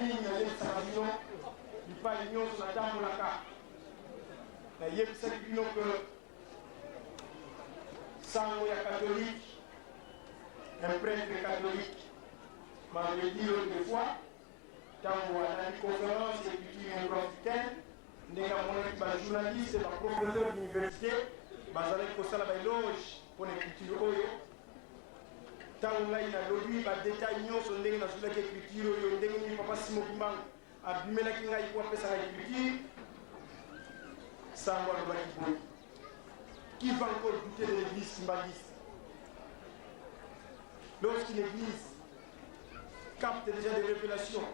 mingi nayebisaka bino bipai nyonso natambolaka nayebisaki bino ke sango ya catholique, un prêtre catholique m'avait dit l'autre fois, dans la conférence de culture africaine, nous avons un journaliste, un professeur d'université, nous avons un éloge pour la culture. Tant que nous avons des détails sur la culture, nous avons papa Simon Kimang, abimela kinga ikuwa pesa la culture, sans voir le bâtiment. Qui va encore douter de l'église kimbaliste? Lorsqu'une église capte déjà des révélations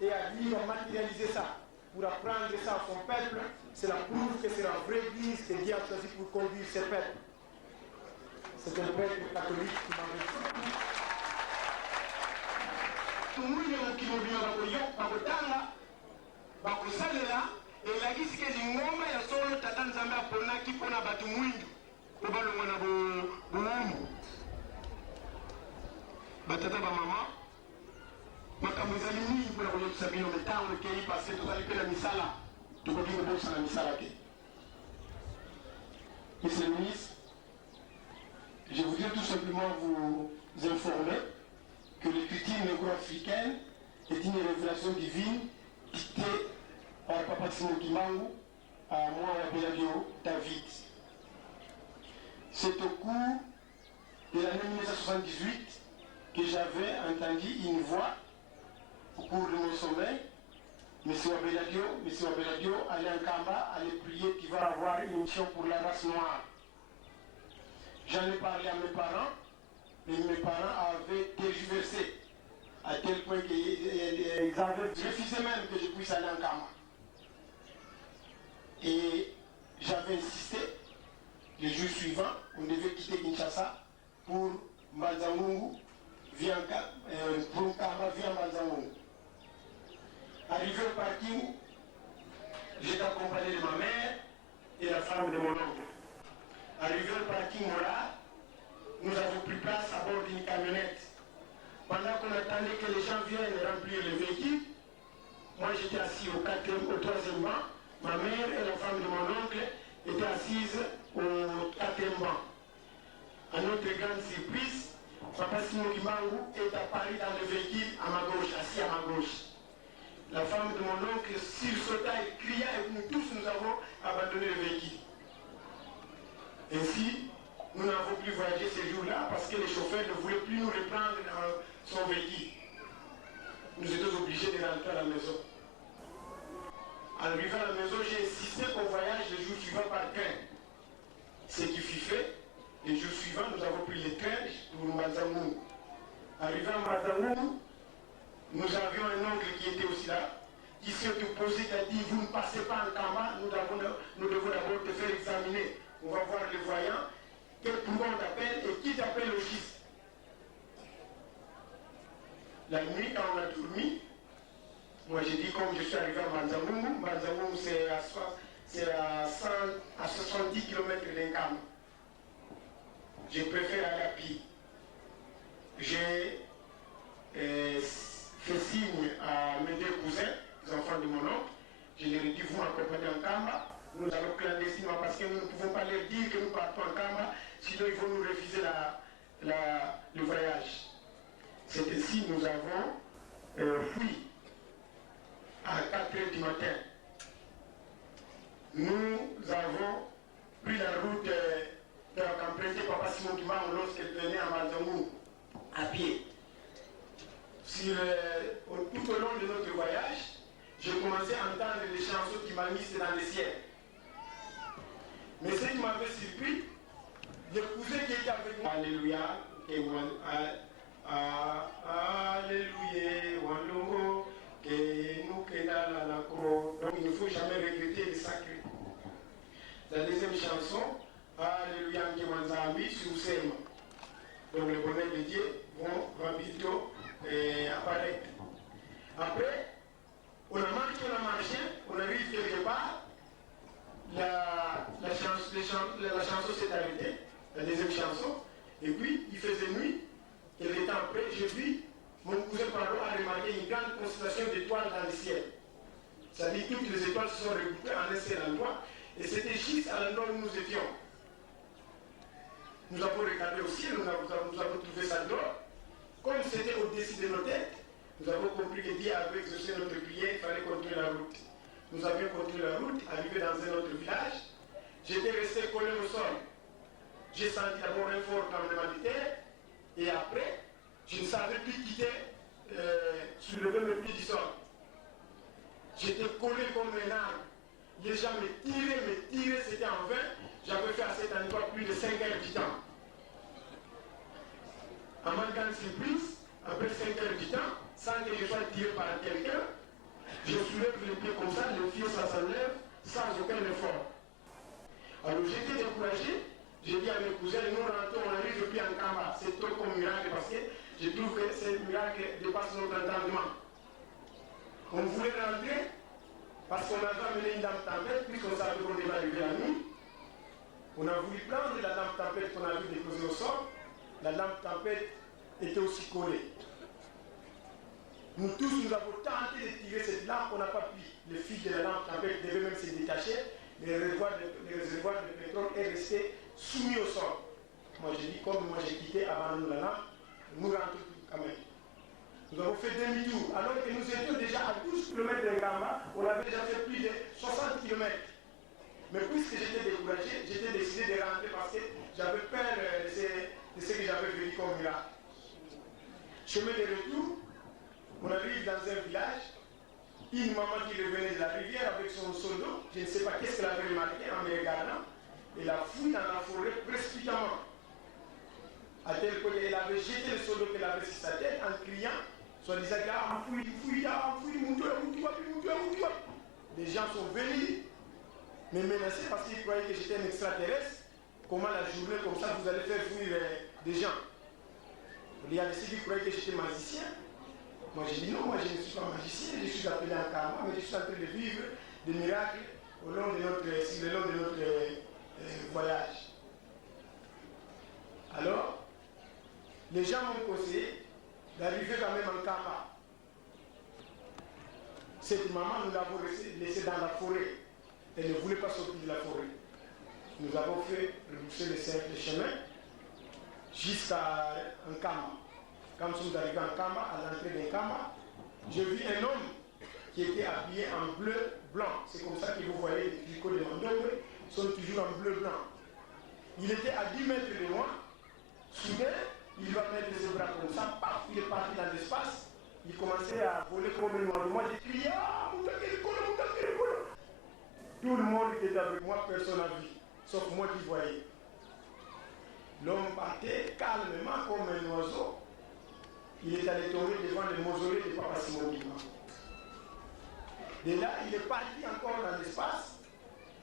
et arrive à matérialiser ça pour apprendre ça à son peuple, c'est la preuve que c'est la vraie église que Dieu a choisi pour conduire ses peuples. C'est un prêtre catholique qui m'a dit. Batata ba mama makambo ezali mingi mpona koyebisa bino me ntango ekei pase tozali mpe na misala tokoki kobosana misala te. Monsieur le ministre, je voudrais tout simplement vous informer que l'écriture négro-africaine est une révélation divine dictée par Papa Simon Kimbangu à moi, Beladio David. C'est au cours de l'année 1978 que j'avais entendu une voix au cours de mon sommeil. Monsieur Abeladio, allez en Kamba, allez prier, tu vas avoir une mission pour la race noire. J'en ai parlé à mes parents, et mes parents avaient tergiversé à tel point qu'ils avaient refusé même que je puisse aller en Kamba. Et j'avais insisté, les jours suivants, on devait quitter Kinshasa pour Mbanzangungu, pour Kamba via Mbanzangungu. Arrivé au parking, j'étais accompagné de ma mère et la femme de mon oncle. Arrivé au parking, voilà, nous avons pris place à bord d'une camionnette. Pendant qu'on attendait que les gens viennent remplir le véhicule, moi j'étais assis au troisième banc, ma mère et la femme de mon oncle étaient assises au quatrième banc. À notre grande surprise, Papa Simon Kimbangu est apparu dans le véhicule à ma gauche, assis à ma gauche. La femme de mon oncle sursauta et cria et nous tous nous avons abandonné le véhicule. Ainsi, nous n'avons plus voyagé ces jours-là parce que le chauffeur ne voulait plus nous reprendre dans son véhicule. Nous étions obligés de rentrer à la maison. Arrivé à la maison, j'ai insisté qu'on voyage le jour suivant par train. Ce qui fut fait, les jours suivants, nous avons pris le train pour Mbanzangungu. Arrivé à Mbanzangungu, nous avions un oncle qui était aussi là, qui s'est opposé, qui a dit, vous ne passez pas en Kamba, nous devons d'abord te faire examiner. On va voir les voyants, quel pouvoir t'appelle et qui t'appelle au fils. La nuit, quand on a dormi, moi j'ai dit, comme je suis arrivé à Mbanzangungu c'est à 70 km d'un Kamba. Je préfère aller à pied. J'ai fait signe à mes deux cousins, les enfants de mon oncle. Je leur ai dit, vous m'accompagnez en Kamba. Nous allons clandestinement parce que nous ne pouvons pas leur dire que nous partons en Kamba, sinon ils vont nous refuser le voyage. C'est ainsi que nous avons fui à 4 h du matin. Nous avons pris la route qu'empruntait Papa Simon Kimbangu lorsqu'il venait à Mbanzangungu à pied. Tout au long de notre voyage, j'ai commencé à entendre les chansons qui m'animent dans le ciel. Mais ce qui m'avait surpris, le cousin qui était avec moi, Alléluia, Alléluia, Walongo, que nous la donc il ne faut jamais regretter le sacré. La deuxième chanson, Alléluia, Nkemanzambi, Sousema. Donc le bonheur de Dieu va bientôt apparaître. Après, on a marché, on arrive quelque part, la chanson s'est arrêtée, la deuxième chanson, et puis il faisait nuit, et le temps après, j'ai vu mon cousin Paro a remarqué une grande constellation d'étoiles dans le ciel. C'est-à-dire toutes les étoiles se sont regroupées en un seul endroit, et c'était juste à l'endroit où nous étions. Nous avons regardé au ciel, nous avons trouvé ça drôle. Comme c'était au-dessus de nos têtes, nous avons compris que Dieu avait exaucé notre prière, il fallait continuer la route. Nous avions continué la route, arrivé dans un autre village. J'étais resté collé au sol. J'ai senti d'abord un fort tremblement de terre, et après, je ne savais plus quitter, soulever mes pieds du sol. J'étais collé comme un arbre. Les gens me tiraient, c'était en vain. J'avais fait à cet endroit plus de 5 heures du temps. En manquant de surprise, après 5 heures du temps, sans que je sois tiré par quelqu'un, je soulève les pieds comme ça, le fil ça s'enlève, sans aucun effort. Alors j'étais découragé, j'ai dit à mes cousins, nous rentrons, on arrive plus en Kamba. C'est trop comme miracle parce que je trouve que ce miracle dépasse notre entendement. On voulait rentrer parce qu'on avait amené une lampe tempête, puisqu'on savait qu'on devait arriver la nuit. On a voulu prendre la lampe tempête qu'on avait déposée au sol. La lampe tempête était aussi collée. Nous tous, nous avons tenté de tirer cette lampe, on n'a pas pu. Le fil de la lampe tempête devait même se détacher. Le réservoir de pétrole est resté soumis au sol. Moi j'ai dit, comme moi j'ai quitté avant nous la lampe, nous rentrons quand même. Nous avons fait demi-tour, alors que nous étions déjà à 12 km de Ngamba, on avait déjà fait plus de 60 km. Mais puisque j'étais découragé, j'étais décidé de rentrer parce que j'avais peur de ce que j'avais vécu comme miracle. Chemin de retour, on arrive dans un village, une maman qui revenait de la rivière avec son seau d'eau, je ne sais pas qu'est-ce qu'elle avait remarqué en me regardant, elle a fouillé dans la forêt précipitamment. À tel point qu'elle avait jeté le seau d'eau qu'elle avait sur sa tête en criant, soit disant qu'il a fouillé, les gens sont venus me menacer parce qu'ils croyaient que j'étais un extraterrestre. Comment la journée comme ça vous allez faire fuir des gens? Il y a des ceux qui croyaient que j'étais magicien. Moi j'ai dit non, moi je ne suis pas magicien, je suis appelé en karma, mais je suis en train de vivre des miracles au long de notre voyage. Alors, les gens m'ont conseillé d'arriver quand même en karma. Cette maman, nous l'avons laissée dans la forêt. Elle ne voulait pas sortir de la forêt. Nous avons fait repousser le chemin jusqu'à un Kama. Quand nous sommes arrivés en Kama, à l'entrée d'un Kama, j'ai vu un homme qui était habillé en bleu blanc. C'est comme ça que vous voyez les tricots de Mandongue sont toujours en bleu blanc. Il était à 10 mètres de moi. Soudain, il va mettre ses bras comme ça, paf, il est parti dans l'espace. Il commençait à voler comme un oiseau. Moi, j'ai crié, ah, tout le monde était avec moi, personne n'a vu, sauf moi qui voyais. L'homme partait calmement comme un oiseau. Il est allé tomber devant le mausolée de Papa Simon Bima. De là, il est parti encore dans l'espace.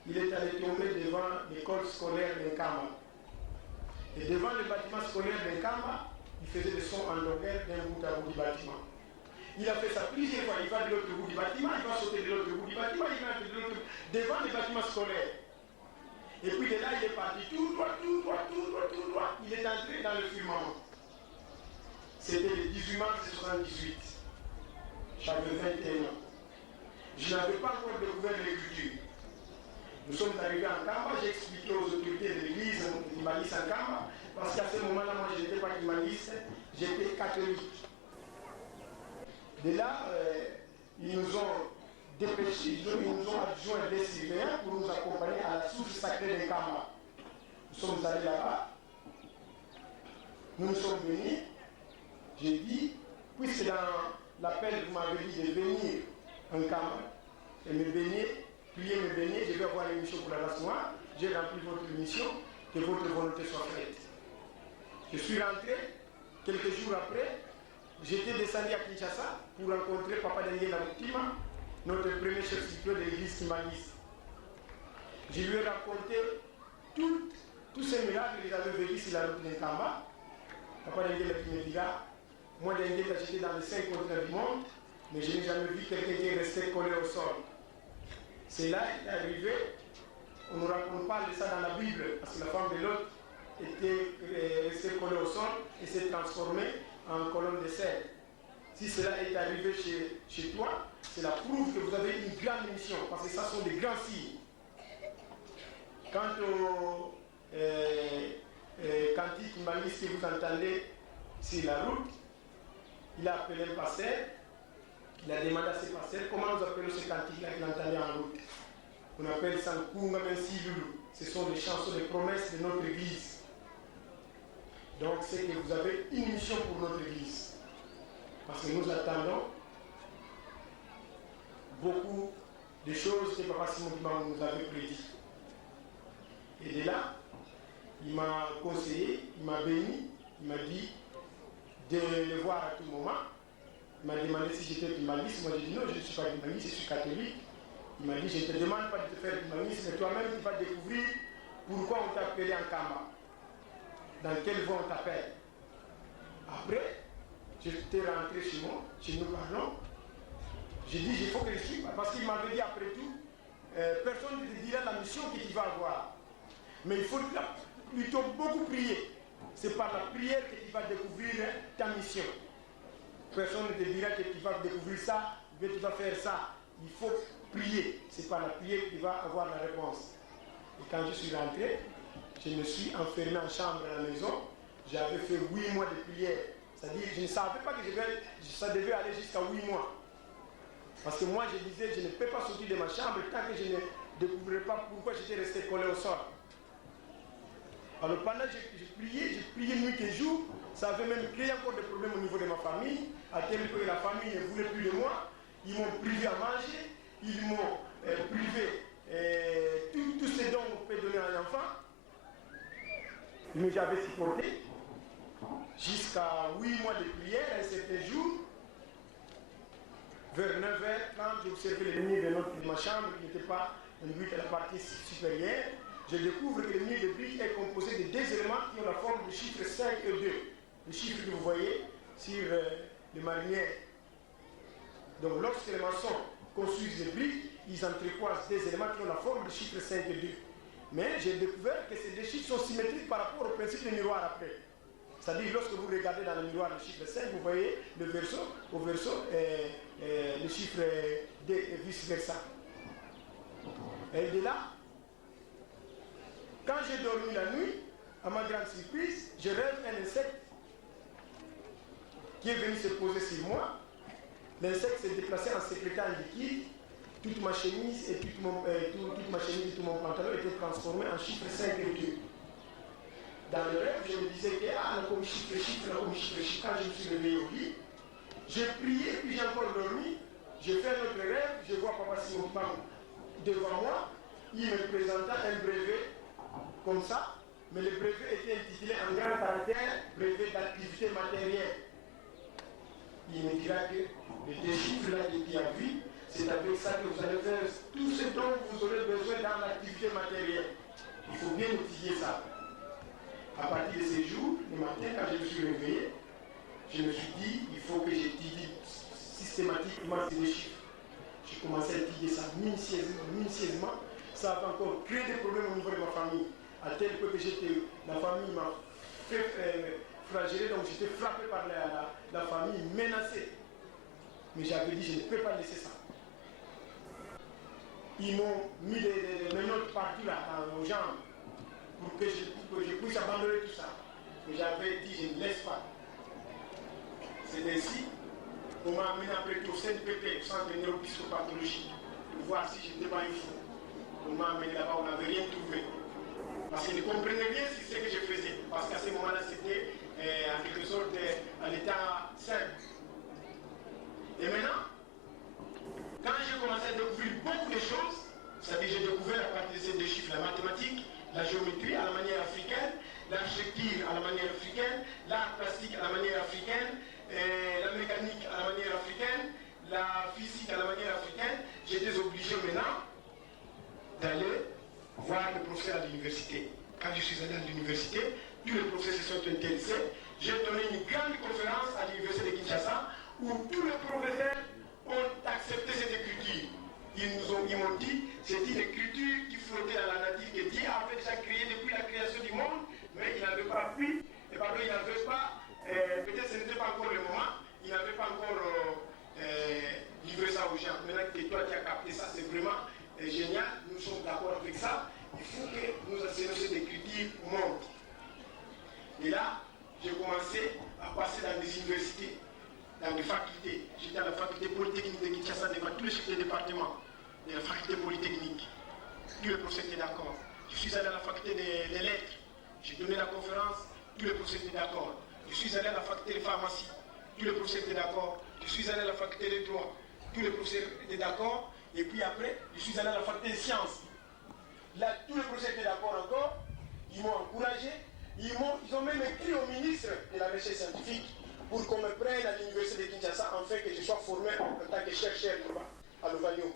Il est allé tomber devant l'école scolaire d'Nkamba. Et devant le bâtiment scolaire d'Nkamba, il faisait des sons en longueur d'un bout à bout du bâtiment. Il a fait ça plusieurs fois. Il va de l'autre bout du bâtiment, il va sauter de l'autre bout du bâtiment, il va de l'autre devant le bâtiment scolaire. Et puis de là, il est parti tout droit. Il est entré dans le firmament. C'était le 18 mars 1978. J'avais 21 ans. Je n'avais pas encore découvert l'écriture. Nous sommes arrivés en Kamba, j'ai expliqué aux autorités de l'église Kimaliste en Kamba, parce qu'à ce moment-là, moi je n'étais pas Kimaliste, j'étais catholique. De là, ils nous ont dépêchés, ils nous ont adjoint des surveillants pour nous accompagner à la source sacrée de Kamba. Nous sommes allés là-bas, nous sommes venus, j'ai dit, puisque dans l'appel, vous m'avez dit de venir en Kamba et me baigner, prier, me baigner, je vais avoir une mission pour la race noire, j'ai rempli votre mission, que votre volonté soit faite. Je suis rentré, quelques jours après, j'étais descendu à Kinshasa pour rencontrer Papa Dengue Namutima, notre premier chef spirituel de l'église Kimaliste. Je lui ai raconté tous ces miracles que j'avais vécu sur la route d'Nkamba. Papa Dengue me dira, moi Dengue, j'étais dans les 5 continents du monde, mais je n'ai jamais vu quelqu'un qui est resté collé au sol. C'est là qu'il est arrivé, on ne raconte pas de ça dans la Bible, parce que la femme de l'autre était restée collée au sol et s'est transformée en colonne de sel. Si cela est arrivé chez toi, cela prouve que vous avez une grande mission, parce que ça sont des grands signes. Quant au cantique humaniste que vous entendez sur la route, il a appelé un pasteur, il a demandé à ses pasteurs comment nous appelons ce cantique-là qu'il entendait en route. On appelle ça Kunga Mensi Lulu. Ce sont les chansons, les promesses de notre église. Donc c'est que vous avez une mission pour notre église. Parce que nous attendons beaucoup de choses que Papa Simon Kimam nous avait prédit. Et de là, il m'a conseillé, il m'a béni, il m'a dit de le voir à tout moment. Il m'a demandé si j'étais humaniste. Moi j'ai dit non, je ne suis pas humaniste, je suis catholique. Il m'a dit, je ne te demande pas de te faire humaniste, mais toi-même tu vas découvrir pourquoi on t'a appelé en Kamba. Dans quelle voie on t'appelle. Après, j'étais rentré chez nous parlons. J'ai dit, il faut que je suive, parce qu'il m'avait dit après tout, personne ne te dira la mission que tu vas avoir. Mais il faut plutôt beaucoup prier. C'est par la prière que tu vas découvrir ta mission. Personne ne te dira que tu vas découvrir ça, que tu vas faire ça. Il faut prier. C'est par la prière que tu vas avoir la réponse. Et quand je suis rentré, je me suis enfermé en chambre à la maison. J'avais fait 8 mois de prière. C'est-à-dire, je ne savais pas que ça devait aller jusqu'à 8 mois. Parce que moi, je disais, je ne peux pas sortir de ma chambre tant que je ne découvrirai pas pourquoi j'étais resté collé au sol. Alors pendant que je priais nuit et jour, ça avait même créé encore des problèmes au niveau de ma famille, à tel point que la famille ne voulait plus de moi. Ils m'ont privé à manger, ils m'ont privé tout ce dont on peut donner à un enfant. Mais j'avais supporté jusqu'à 8 mois de prière, un certain jour. Vers 9h30, j'observais le mur de ma chambre qui n'était pas une brique à la partie supérieure. Je découvre que le mur de briques est composé de 2 éléments qui ont la forme du chiffre 5 et 2. Le chiffre que vous voyez sur les marinières. Donc lorsque les maçons construisent les briques, ils entrecroisent des éléments qui ont la forme du chiffre 5 et 2. Mais j'ai découvert que ces 2 chiffres sont symétriques par rapport au principe du miroir après. C'est-à-dire lorsque vous regardez dans le miroir le chiffre 5, vous voyez le verso, au verso, le chiffre 2 et vice-versa. Et de là, quand j'ai dormi la nuit, à ma grande surprise, je rêve un insecte qui est venu se poser sur moi. L'insecte s'est déplacé en sécrétant en liquide. Toute ma chemise et tout mon pantalon étaient transformés en chiffre 5 et 2. Dans le rêve, je me disais que comme chiffre, quand je me suis réveillé au lit, j'ai prié, puis j'ai encore dormi. J'ai fait un autre rêve, je vois Papa Simon devant moi. Il me présenta un brevet comme ça, mais le brevet était intitulé en grand caractère brevet d'activité matérielle. Il me dira que les 2 chiffres-là que tu as vus, c'est avec ça que vous allez faire tout ce dont vous aurez besoin dans l'activité matérielle. Il faut bien étudier ça. À partir de ces jours, le matin, quand je me suis réveillé, je me suis dit, il faut que j'étudie systématiquement ces chiffres. J'ai commencé à étudier ça minutieusement. Ça a encore créé des problèmes au niveau de ma famille. À tel point que la famille m'a fait flageller, donc j'étais frappé par la famille, menacée. Mais j'avais dit, je ne peux pas laisser ça. Ils m'ont mis des menottes partout là, aux jambes, pour que je puisse abandonner tout ça. Mais j'avais dit, je ne laisse pas. C'est ainsi qu'on m'a amené après tout au CNPP, au centre de neuropsychopathologie, pour voir si je n'étais pas une fou. On m'a amené là-bas, on n'avait rien trouvé. Parce qu'ils ne comprenaient rien sur ce que je faisais. Parce qu'à ce moment-là, c'était en quelque sorte à l'état simple. Et maintenant, quand j'ai commencé à découvrir beaucoup de choses, c'est-à-dire j'ai découvert à partir de ces 2 chiffres, la mathématique, la géométrie à la manière africaine, l'architecture à la manière africaine, l'art plastique à la manière africaine, la mécanique à la manière africaine, la physique à la manière africaine, j'étais obligé maintenant d'aller voir le professeur à l'université. Quand je suis allé à l'université, tous les professeurs se sont intéressés. J'ai donné une grande conférence à l'université de Kinshasa où tous les professeurs ont accepté cette écriture. Ils m'ont dit, c'est une écriture qui flottait dans la nature que Dieu avait déjà créée depuis la création du monde, mais il n'avait pas pu, peut-être ce n'était pas encore le moment, il n'avait pas encore tous les départements de la faculté polytechnique. Tous les professeurs étaient d'accord. Je suis allé à la faculté des lettres. J'ai donné la conférence. Tous les professeurs étaient d'accord. Je suis allé à la faculté de pharmacie. Tous les professeurs étaient d'accord. Je suis allé à la faculté de droit. Tous les professeurs étaient d'accord. Et puis après, je suis allé à la faculté de sciences. Là, tous les professeurs étaient d'accord encore. Ils m'ont encouragé. Ils ont même écrit au ministre de la recherche scientifique pour qu'on me prenne à l'université de Kinshasa afin que je sois formé en tant que chercheur à l'Ovanium.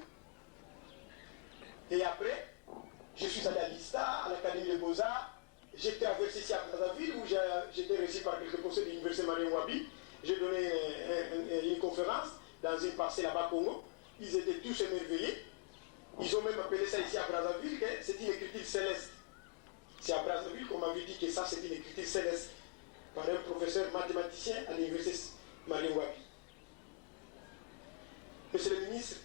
Et après, je suis allé à l'ISTA, à l'Académie des Beaux-Arts. J'ai traversé ici à Brazzaville où j'étais reçu par quelques professeurs de l'université Marien Wabi. J'ai donné une conférence dans une parcelle là-bas au Congo. Ils étaient tous émerveillés. Ils ont même appelé ça ici à Brazzaville que c'est une écriture céleste. C'est à Brazzaville qu'on m'avait dit que ça c'est une écriture céleste par un professeur mathématicien à l'université Marien Wabi. Monsieur le ministre,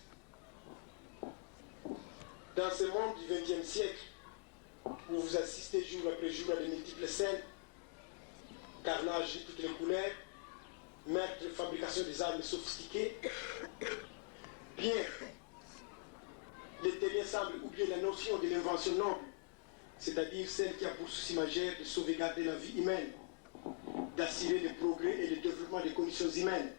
dans ce monde du XXe siècle, où vous assistez jour après jour à de multiples scènes, carnage de toutes les couleurs, meurtre, fabrication des armes sophistiquées, bien, les terriens semblent oublier la notion de l'invention noble, c'est-à-dire celle qui a pour souci majeur de sauvegarder la vie humaine, d'assurer le progrès et le développement des conditions humaines.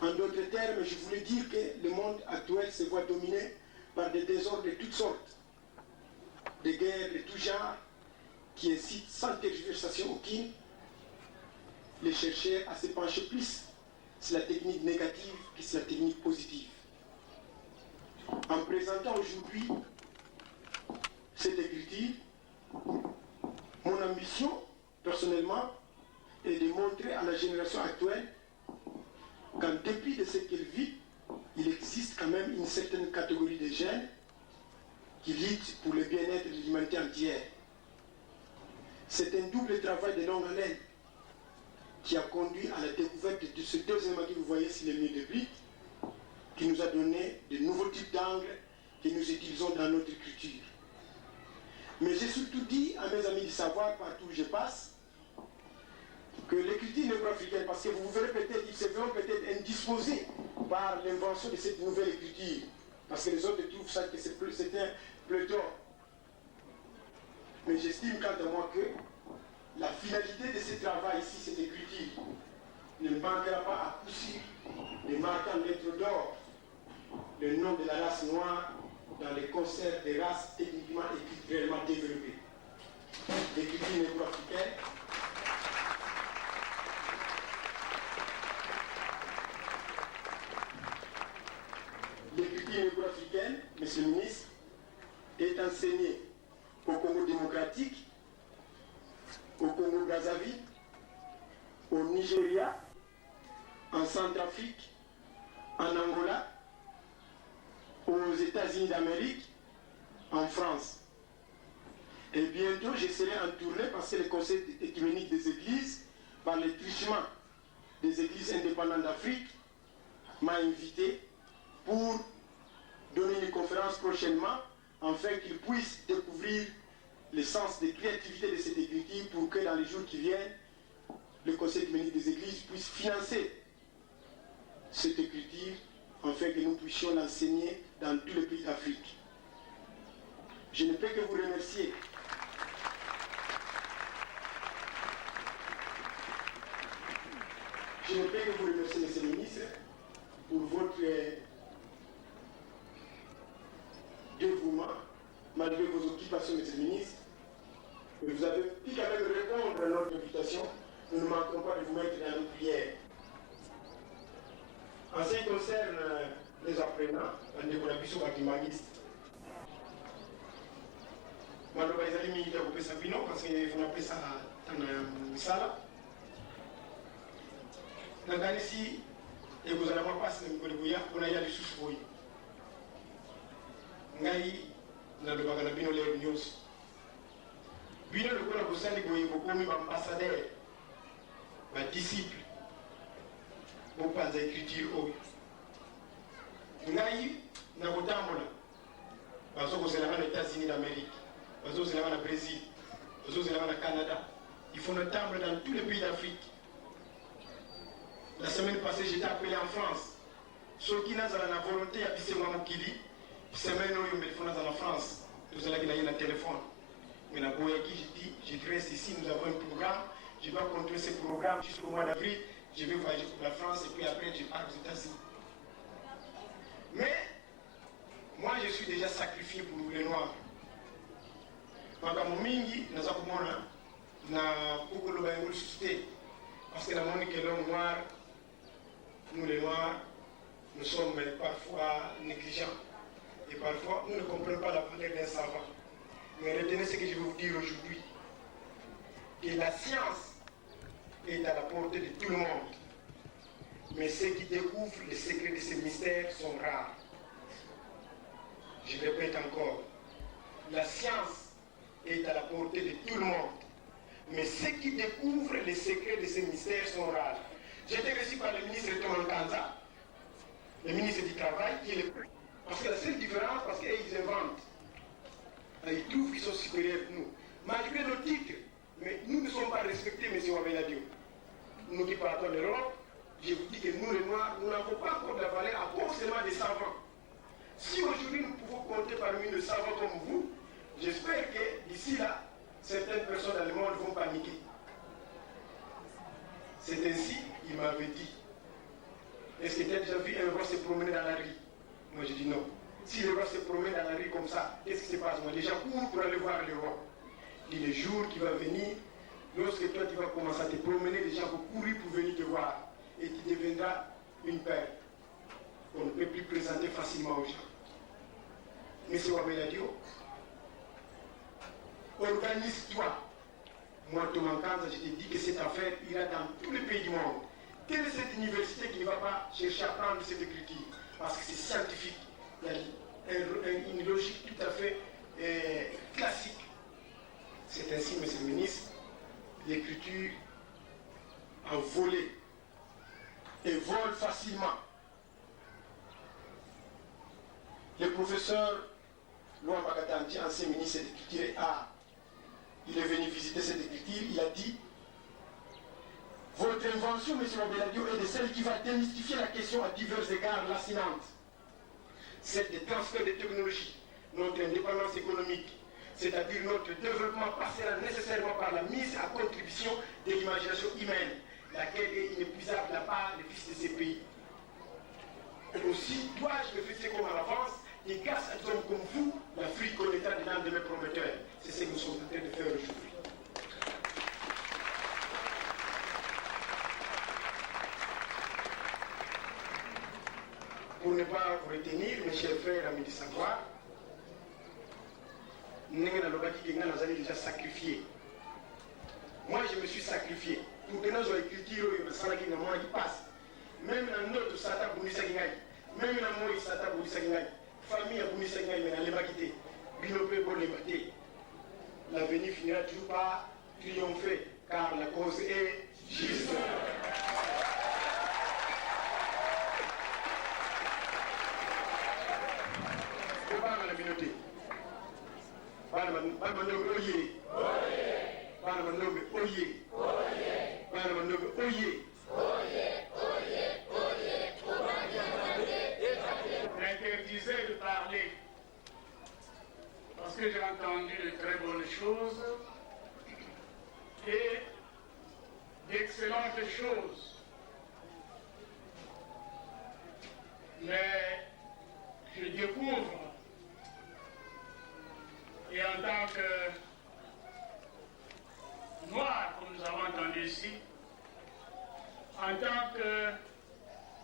En d'autres termes, je voulais dire que le monde actuel se voit dominé par des désordres de toutes sortes, des guerres de tout genre qui incitent sans tergiversation aucune les chercheurs à se pencher plus sur la technique négative que sur la technique positive. En présentant aujourd'hui cette écriture, mon ambition, personnellement, est de montrer à la génération actuelle qu'en dépit de ce qu'elle vit, il existe quand même une certaine catégorie de jeunes qui luttent pour le bien-être de l'humanité entière. C'est un double travail de longue haleine qui a conduit à la découverte de ce deuxième que vous voyez sur les murs de briques, qui nous a donné de nouveaux types d'angles que nous utilisons dans notre culture. Mais j'ai surtout dit à mes amis du savoir, partout où je passe, que l'écriture négro-africaine, parce que vous verrez peut-être, ils se verront peut-être indisposés par l'invention de cette nouvelle écriture, parce que les autres trouvent ça que c'est un pléthore. Mais j'estime quant à moi que la finalité de ce travail ici, cette écriture, ne manquera pas à coup sûr de marquer en lettres d'or le nom de la race noire dans les concerts des races techniquement et culturellement développées. L'écriture négro-africaine Monsieur le ministre, est enseignée au Congo démocratique, au Congo Brazzaville, au Nigeria, en Centrafrique, en Angola, aux États-Unis d'Amérique, en France. Et bientôt, je serai en tournée parce que le Conseil écuménique des Églises, par le truchement des Églises indépendantes d'Afrique, m'a invité pour donner une conférence prochainement, afin qu'ils puissent découvrir le sens de créativité de cette écriture pour que dans les jours qui viennent, le Conseil écuménique des Églises puisse financer cette écriture, afin que nous puissions l'enseigner dans tous les pays d'Afrique. Je ne peux que vous remercier. Je ne peux que vous remercier, Monsieur le ministre, pour votre dévouement, malgré vos occupations, Monsieur le ministre. Mais vous avez pu quand même répondre à notre invitation. Nous ne manquerons pas de vous mettre dans nos prières. En ce qui concerne les apprenants, en décoration bâtimagiste, maloba ezali mingi ya kopesa bino parce que fonapesa tana misala nakanisi ekozala mwa mpasi na mikolo boya mpona ya lisusu boye ngai nalobaka na bino lelo nyonso bino lokola bosali boye bokomi baambassadeur badisciple bopanza écriture oyo ngai nakotambola bazokozelanga na États-Unis d'Amérique, bazozelanga na Brésil, bazozelanga na Canada. Il faut notamment dans tous les pays d'Afrique. La semaine passée, j'étais appelé en France. soki nazala na volonté ya bisengo ya mokili semaine oyo mbelefo nazala na France tozalaki na ye na téléphone mais naboyaki je reste ici, nous avons un programme, je dois continuer ce programme jusqu'au mois d'avril, je vais voyager pour la France et puis après je pars aux États-Unis. Mais moi je suis déjà sacrifié pour les Noirs. Makambo mingi naza komona na kokoloba yango lisusu te parce que namoni que l'homme noir, nous les Noirs, nous sommes parfois négligents et parfois nous ne comprenons pas la valeur d'un savant. Mais retenez ce que je vais vous dire aujourd'hui, que la science est à la portée de tout le monde, mais ceux qui découvrent les secrets de ces mystères sont rares. Je répète encore, la science est à la portée de tout le monde, mais ceux qui découvrent les secrets de ces mystères sont rares. J'ai été reçu par le ministre Thomas Kanza, le ministre du Travail, qui est le... Parce que la seule différence, parce qu'ils inventent, ils trouvent qu'ils sont supérieurs que nous. Malgré nos titres, mais nous ne sommes pas respectés, M. Wabeladio. Nous qui partons de l'Europe, je vous dis que nous les Noirs, nous n'avons pas encore de la valeur à cause seulement des savants. Si aujourd'hui nous pouvons compter parmi nous des savants comme vous, j'espère que d'ici là, certaines personnes dans le monde vont paniquer. C'est ainsi, il m'avait dit. Est-ce que tu as déjà vu un roi se promener dans la rue? Moi je dis non. Si le roi se promène dans la rue comme ça, qu'est-ce qui se passe? Moi, les gens courent pour aller voir le roi. Il dit le jour qui va venir, lorsque toi tu vas commencer à te promener, les gens vont courir pour venir te voir. Et tu deviendras une paire qu'on ne peut plus présenter facilement aux gens. Monsieur Wabeladio, organise-toi. Moi, Thomas Kanza, je te dis que cette affaire ira dans tous les pays du monde. Quelle est cette université qui ne va pas chercher à prendre cette écriture? Parce que c'est scientifique. Il y a une logique tout à fait classique. C'est ainsi, monsieur le ministre, l'écriture a volé et vole facilement. Le professeur Louan Bakatanti, ancien ministre de l'Écriture et Art, il est venu visiter cette écriture, il a dit: votre invention, M. Wabeladio, est de celle qui va démystifier la question à divers égards lancinante. C'est le transfert de technologies, notre indépendance économique, c'est-à-dire notre développement passera nécessairement par la mise à contribution de l'imagination humaine, laquelle est inépuisable à part les fils de ces pays. Aussi, dois-je me fixer comme à l'avance, et grâce à des hommes comme vous, l'Afrique connaîtra des lendemains prometteurs. C'est ce que nous sommes en train de faire aujourd'hui. Pour ne pas vous retenir, mes chers frères, amis du savoir, nous avons déjà sacrifié. Moi, je me suis sacrifié. Pour que nous ayons écriture, qui passe. Même dans notre sata, même dans notre sata, famille, l'avenir finira toujours par triompher, car la cause est juste. L'interdisait de parler parce que j'ai entendu de très bonnes choses et d'excellentes choses. Mais je découvre, et en tant que noir, comme nous avons entendu ici, en tant que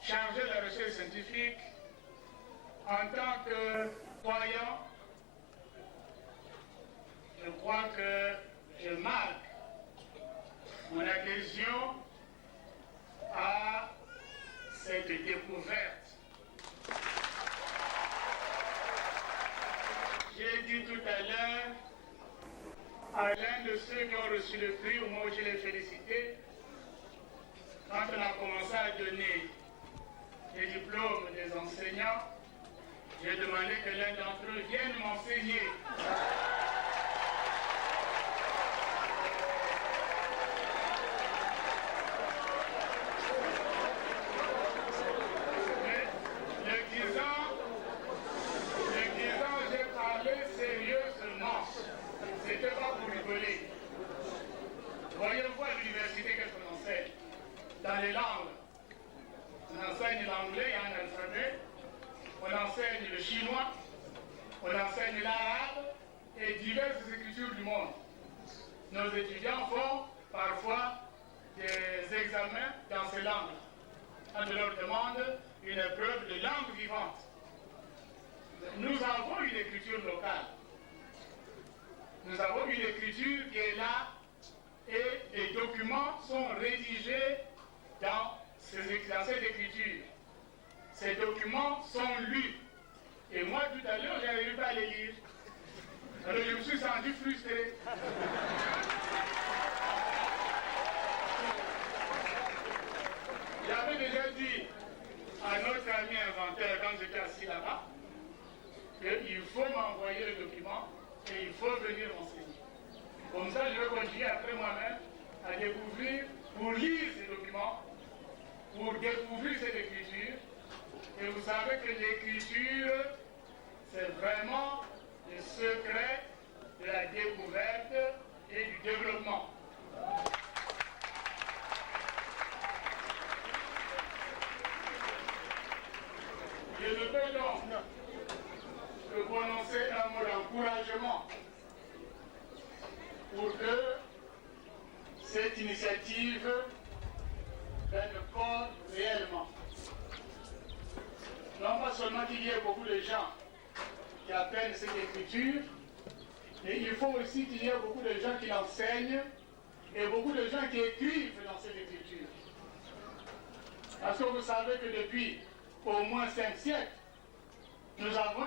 chargé de la recherche scientifique, en tant que croyant, je crois que je marque mon adhésion à cette découverte. J'ai dit tout à l'heure à l'un de ceux qui ont reçu le prix, au moment où je l'ai félicité, quand on a commencé à donner les diplômes des enseignants, j'ai demandé que l'un d'entre eux vienne m'enseigner. l'anglais et en alphabet, on enseigne le chinois, on enseigne l'arabe et diverses écritures du monde. Nos étudiants font parfois des examens dans ces langues. On leur demande une épreuve de langue vivante. Nous avons une écriture locale. Nous avons une écriture qui est là et les documents sont rédigés dans cette écriture. Ces documents sont lus. Et moi, tout à l'heure, je n'arrive pas à les lire. Alors, je me suis senti frustré. J'avais déjà dit à notre ami inventeur, quand j'étais assis là-bas, qu'il faut m'envoyer le document et il faut venir m'enseigner. Comme ça, je vais continuer après moi-même à découvrir, pour lire ces documents, pour découvrir cette écriture. Et vous savez que l'écriture, c'est vraiment le secret de la découverte et du développement. Je ne peux donc que prononcer un mot d'encouragement pour que cette initiative prenne corps réellement. Non pas seulement qu'il y ait beaucoup de gens qui apprennent cette écriture, mais il faut aussi qu'il y ait beaucoup de gens qui l'enseignent et beaucoup de gens qui écrivent dans cette écriture. Parce que vous savez que depuis au moins 5 siècles, nous avons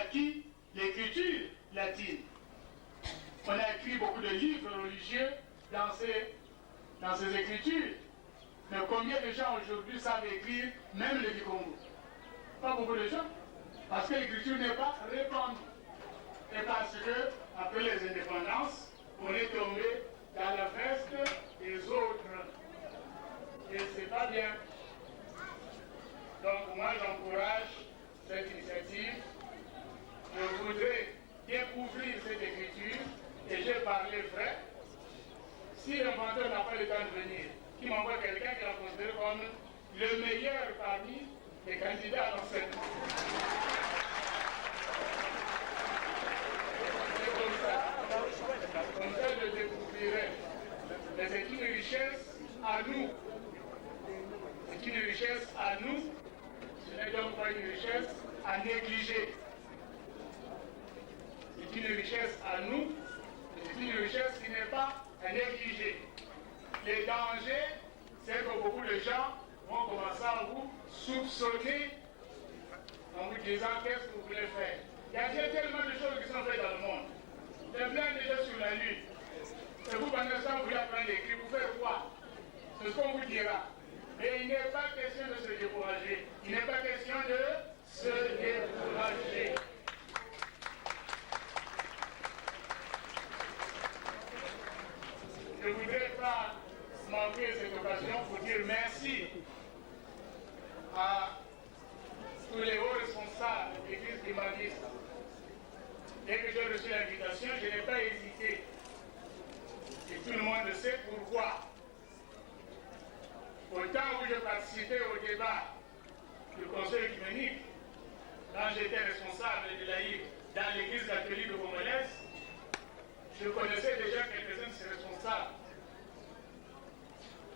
acquis l'écriture latine. On a écrit beaucoup de livres religieux dans ces écritures. Mais combien de gens aujourd'hui savent écrire même le Kikongo? Pas beaucoup de gens. Parce que l'écriture n'est pas répandue. Et parce que, après les indépendances, on est tombé dans la veste des autres. Et c'est pas bien. Donc moi j'encourage cette initiative. Je voudrais découvrir cette écriture et j'ai parlé vrai. Si l'inventeur n'a pas le temps de venir, qu'il m'envoie quelqu'un qui la considère comme le meilleur parmi les candidats à l'enseignement. C'est comme ça je découvrirai. Mais c'est une richesse à nous. C'est une richesse à nous. Ce n'est donc pas une richesse à négliger. C'est une richesse à nous. C'est une richesse qui n'est pas à négliger. Les dangers, c'est que beaucoup de gens vont commencer à vous soupçonner en vous disant qu'est-ce que vous voulez faire. Il y a tellement de choses qui sont faites dans le monde. Il y a plein de gens sur la Lune. Et vous, pendant ça, vous voulez apprendre à écrire, vous faites quoi? C'est ce qu'on vous dira. Mais il n'est pas question de se décourager. Il n'est pas question de se décourager. Je ne voudrais pas manquer cette occasion pour dire merci à tous les hauts responsables de l'Église climatiste. Dès que j'ai reçu l'invitation, je n'ai pas hésité. Et tout le monde sait pourquoi. Au temps où je participais au débat du Conseil œcuménique, quand j'étais responsable de l'AIC dans l'Église catholique de congolaise, je connaissais déjà quelques-uns de ces responsables.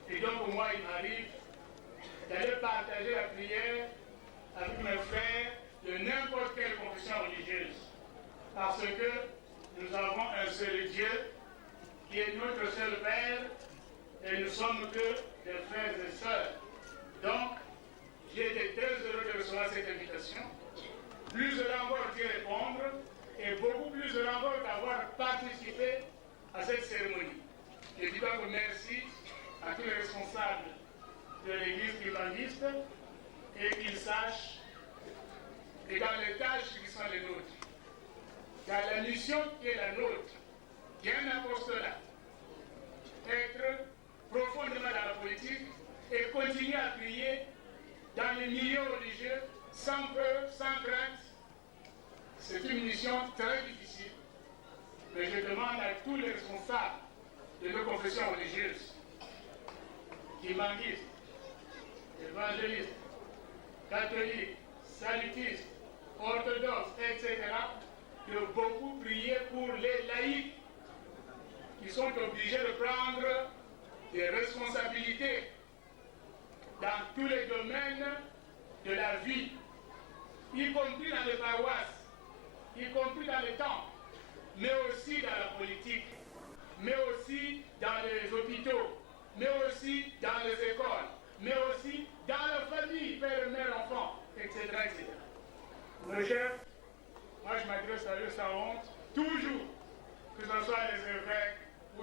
Et donc pour moi, il m'arrive d'aller partager la prière avec mes frères de n'importe quelle confession religieuse. Parce que nous avons un seul Dieu qui est notre seul Père et nous sommes que des frères et sœurs. Donc, j'ai été très heureux de recevoir cette invitation. Plus heureux encore d'y répondre et beaucoup plus heureux encore d'avoir participé à cette cérémonie. Je dis donc merci à tous les responsables de l'Église climatiste et qu'ils sachent que dans les tâches qui sont les nôtres, dans la mission qui est la nôtre, qui est un apostolat, être profondément dans la politique et continuer à prier dans les milieux religieux sans peur, sans crainte. C'est une mission très difficile. Mais je demande à tous les responsables de nos confessions religieuses, imanguistes, évangélistes, vie, y compris dans les paroisses, y compris dans les temples, mais aussi dans la politique, mais aussi dans les hôpitaux, mais aussi dans les écoles, mais aussi dans la famille, père, mère, enfant, etc. etc. Mes chers, moi je m'adresse à eux sans honte, toujours, que ce soit les évêques ou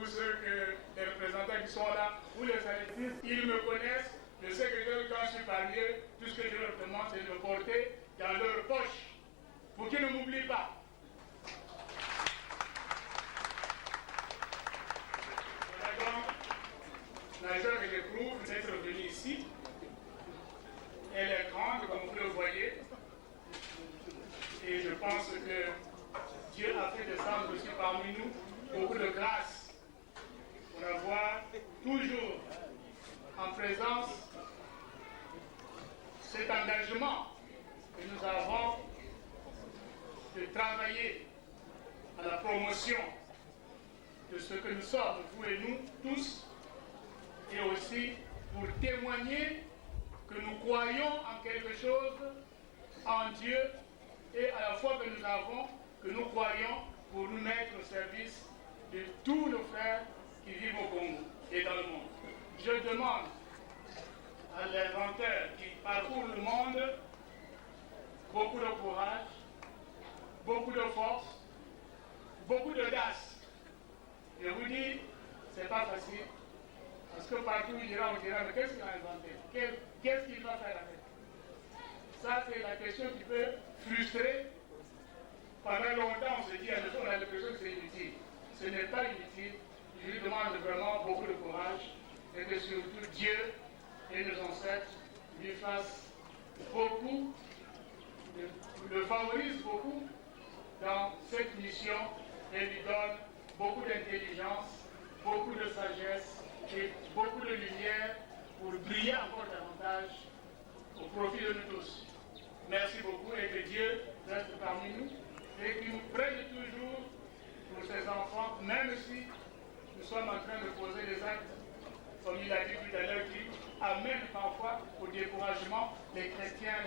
les représentants qui sont là, ou les salésistes, ils me connaissent, je sais que quand je suis parmi eux, tout ce que je leur demande c'est de le porter dans leur poche, pour qu'ils ne m'oublient pas. La joie que j'éprouve d'être venu ici, elle est grande, comme vous le voyez, et je pense que Dieu a fait descendre aussi parmi nous beaucoup de grâce pour avoir toujours en présence cet engagement que nous avons de travailler à la promotion de ce que nous sommes, vous et nous tous, et aussi pour témoigner que nous croyons en quelque chose, en Dieu, et à la fois que nous croyons pour nous mettre au service de tous nos frères qui vivent au Congo et dans le monde. Je demande à l'inventeur qui parcourt le monde beaucoup de courage, beaucoup de force, beaucoup d'audace. Je vous dis, c'est pas facile. Parce que partout il ira, on dira, mais qu'est-ce qu'il a inventé? Qu'est-ce qu'il va faire avec? Ça, c'est la question qui peut frustrer. Pendant longtemps, on se dit, on a l'impression que c'est inutile. Ce n'est pas inutile. Je lui demande vraiment beaucoup de courage et que surtout Dieu et nos ancêtres lui fassent beaucoup, le favorisent beaucoup dans cette mission et lui donnent beaucoup d'intelligence, beaucoup de sagesse et beaucoup de lumière pour briller encore davantage au profit de nous tous. Merci beaucoup et que Dieu reste parmi nous et qu'il nous prenne toujours pour ses enfants, même si nous sommes en train de poser des actes, comme il a dit tout à l'heure, qui amènent parfois au découragement les chrétiens.